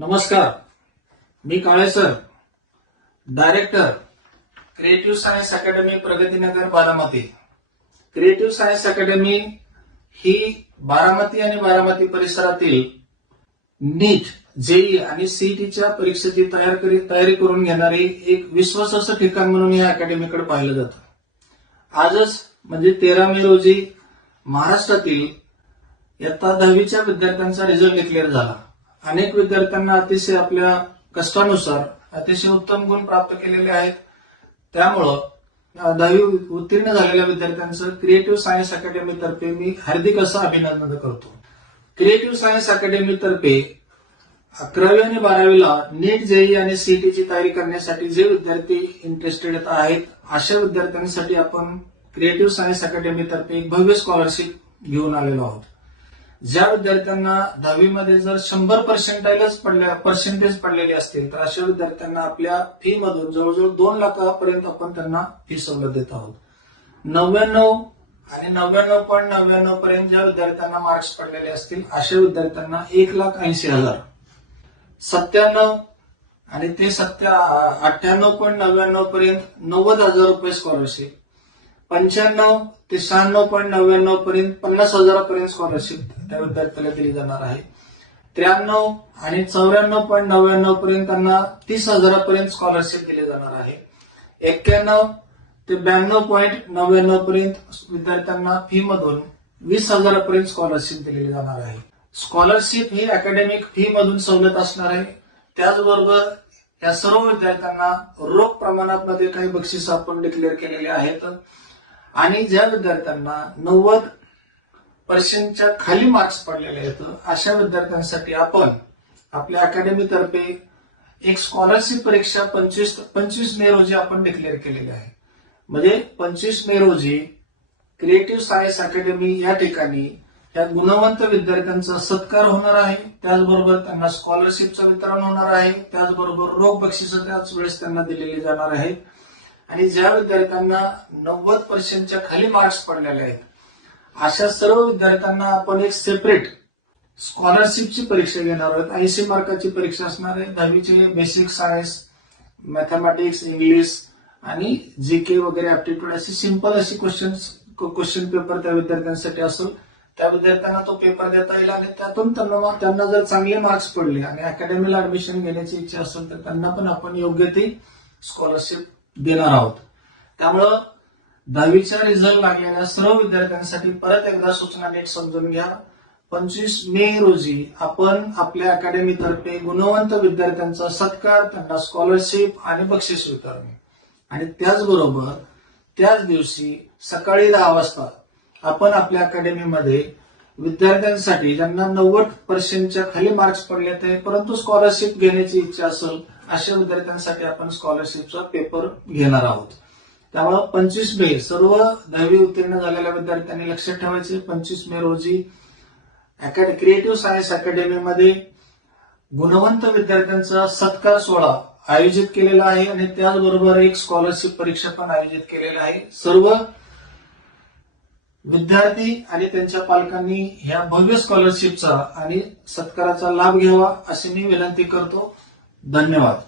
नमस्कार मी Kale sir director creative science academy Pragatinagar Baramati creative science academy ही बारामती आणि बारामती परिसरातील नीट JEE आणि सीईटीच्या परीक्षेची तयार तयारी करून घेणारी एक विश्वासाचं ठिकाण म्हणून या अकॅडमीकडे पाहिलं जातं आजच म्हणजे तेरा मे रोजी महाराष्ट्रातील इयत्ता दहावीच्या विद्यार्थ्यांचा रिझल्ट डिक्लेअर झाला अनेक विद्यार्थ्यांना अतिशय आपल्या कष्टानुसार अतिशय उत्तम गुण प्राप्त केलेले आहेत त्यामुळं दहावी उत्तीर्ण झालेल्या विद्यार्थ्यांचं क्रिएटिव्ह सायन्स अकॅडमीतर्फे तर्फे मी हार्दिक असं अभिनंदन करतो क्रिएटिव्ह सायन्स अकॅडमीतर्फे तर्फे अकरावी आणि बारावीला नीट जेई आणि सीईटीची तयारी करण्यासाठी जे विद्यार्थी इंटरेस्टेड आहेत अशा विद्यार्थ्यांसाठी आपण क्रिएटिव्ह सायन्स अकॅडमी तर्फे एक भव्य स्कॉलरशिप घेऊन आलेलो आहोत ज्या विद्यार्थ्यांना दहावीमध्ये जर शंभर पर्सेंटाईलच पडल्या पर्सेंटेज पडलेले असतील तर अशा विद्यार्थ्यांना आपल्या फी मधून जवळजवळ दोन लाखापर्यंत आपण त्यांना फी सवलत देत आहोत नव्याण्णव आणि नव्याण्णव पॉईंट नव्याण्णव पर्यंत ज्या विद्यार्थ्यांना मार्क्स पडलेले असतील अशा विद्यार्थ्यांना एक लाख ऐंशी हजार सत्त्याण्णव आणि ते सत्या अठ्ठ्याण्णव पॉईंट नव्याण्णव पर्यंत नव्वद हजार रुपये स्कॉलरशिप पंच्याण्णव ते शहाण्णव पॉईंट नव्याण्णव पर्यंत पन्नास हजारापर्यंत स्कॉलरशिप त्या विद्यार्थ्याला दिली जाणार आहे त्र्याण्णव आणि चौऱ्याण्णव पॉईंट नव्याण्णव पर्यंत त्यांना तीस हजारापर्यंत स्कॉलरशिप दिली जाणार आहे एक्क्याण्णव ते ब्याण्णव पॉईंट नव्याण्णव पर्यंत विद्यार्थ्यांना फी मधून वीस हजारापर्यंत स्कॉलरशिप दिली जाणार आहे स्कॉलरशिप ही अकॅडमिक फी मधून सवलत असणार आहे त्याचबरोबर या सर्व विद्यार्थ्यांना रोख प्रमाणात मध्ये काही बक्षिस आपण डिक्लेअर केलेले आहेत आणि ज्या विद्यार्थ्यांना नव्वद पर्सेंटच्या खाली मार्क्स पडलेले आहेत अशा विद्यार्थ्यांसाठी आपण आपल्या अकॅडमी तर्फे एक स्कॉलरशिप परीक्षा पंचवीस पंचवीस मे रोजी आपण डिक्लेअर केलेली आहे म्हणजे पंचवीस मे रोजी क्रिएटिव्ह सायन्स अकॅडमी या ठिकाणी या गुणवंत विद्यार्थ्यांचा सत्कार होणार आहे त्याचबरोबर त्यांना स्कॉलरशिपचं वितरण होणार आहे त्याचबरोबर रोख बक्षिसं त्याच वेळेस त्यांना दिलेले जाणार आहेत आणि ज्या विद्यार्थ्यांना नव्वद पर्सेंटच्या खाली मार्क्स पडलेले आहेत अशा सर्व विद्यार्थ्यांना आपण एक सेपरेट स्कॉलरशिपची परीक्षा घेणार आहोत ऐंशी मार्काची परीक्षा असणार आहे दहावीचे बेसिक सायन्स मॅथमॅटिक्स इंग्लिश आणि जी के वगैरे ऍप्टिट्यूड असे सिंपल असे क्वेश्चन क्वेश्चन पेपर त्या विद्यार्थ्यांसाठी असो त्या विद्यार्थ्यांना तो पेपर देता येईल आणि त्यातून त्यांना त्यांना जर चांगले मार्क्स पडले आणि अकॅडमीला ऍडमिशन घेण्याची इच्छा असेल तर त्यांना पण आपण योग्य ती स्कॉलरशिप देणार आहोत त्यामुळं दहावीचा रिझल्ट लागलेल्या सर्व विद्यार्थ्यांसाठी परत एकदा सूचना नीट समजून घ्या पंचवीस मे रोजी आपण आपल्या अकॅडमीतर्फे गुणवंत विद्यार्थ्यांचा सत्कार त्यांना स्कॉलरशिप आणि बक्षीस वितरणे आणि त्याचबरोबर त्याच दिवशी सकाळी दहा वाजता आपण आपल्या अकादमीमध्ये विद्यार्थ्यांसाठी ज्यांना नव्वद पर्सेंटच्या खाली मार्क्स पडले ते परंतु स्कॉलरशिप घेण्याची इच्छा असेल अशा विद्यार्थ्यांसाठी आपण स्कॉलरशिपचा पेपर घेणार आहोत त्यामुळे पंचवीस मे सर्व दहावी उत्तीर्ण झालेल्या विद्यार्थ्यांनी लक्षात ठेवायचे पंचवीस मे रोजी क्रिएटिव्ह सायन्स अकॅडमीमध्ये गुणवंत विद्यार्थ्यांचा सत्कार सोहळा आयोजित केलेला आहे आणि त्याचबरोबर एक स्कॉलरशिप परीक्षा पण आयोजित केलेला आहे सर्व विद्यार्थी आणि त्यांच्या पालकांनी ह्या भव्य स्कॉलरशिपचा आणि सत्काराचा लाभ घ्यावा अशी मी विनंती करतो धन्यवाद